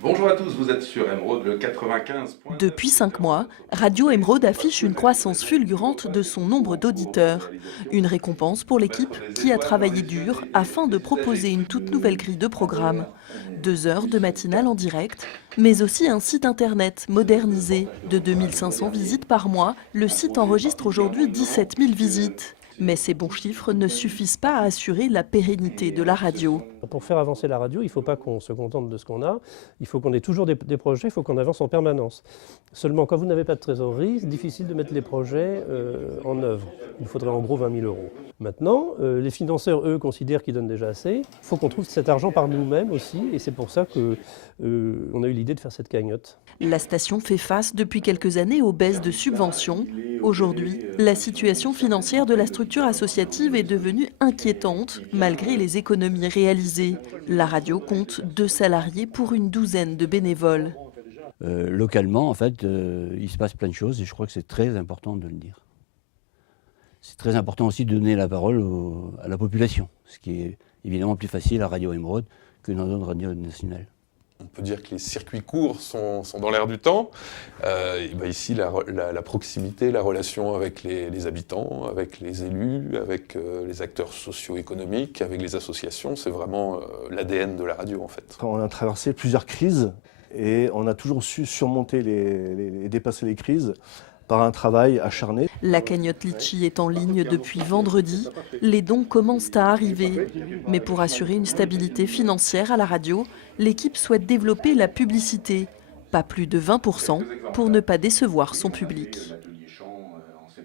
Bonjour à tous, vous êtes sur Emeraude, le 95. Depuis 5 mois, Radio Emeraude affiche une croissance fulgurante de son nombre d'auditeurs. Une récompense pour l'équipe qui a travaillé dur afin de proposer une toute nouvelle grille de programmes. 2 heures de matinale en direct, mais aussi un site internet modernisé. De 2500 visites par mois, le site enregistre aujourd'hui 17 000 visites. Mais ces bons chiffres ne suffisent pas à assurer la pérennité de la radio. Pour faire avancer la radio, il ne faut pas qu'on se contente de ce qu'on a, il faut qu'on ait toujours des projets, il faut qu'on avance en permanence. Seulement, quand vous n'avez pas de trésorerie, c'est difficile de mettre les projets en œuvre. Il faudrait en gros 20 000 euros. Maintenant, les financeurs, eux, considèrent qu'ils donnent déjà assez. Il faut qu'on trouve cet argent par nous-mêmes aussi, et c'est pour ça qu'on a eu l'idée de faire cette cagnotte. La station fait face depuis quelques années aux baisses de subventions. Aujourd'hui, la situation financière de la structure associative est devenue inquiétante malgré les économies réalisées. La radio compte 2 salariés pour une douzaine de bénévoles. Localement, en fait, il se passe plein de choses et je crois que c'est très important de le dire. C'est très important aussi de donner la parole à la population, ce qui est évidemment plus facile à Radio Emeraude que dans d'autres radios nationales. On peut dire que les circuits courts sont dans l'air du temps. Ici, la proximité, la relation avec les habitants, avec les élus, avec les acteurs socio-économiques, avec les associations, c'est vraiment l'ADN de la radio en fait. On a traversé plusieurs crises et on a toujours su surmonter et dépasser les crises par un travail acharné. La cagnotte Litchi est en ligne depuis vendredi. Les dons commencent à arriver. Mais pour assurer une stabilité financière à la radio, l'équipe souhaite développer la publicité. Pas plus de 20% pour ne pas décevoir son public.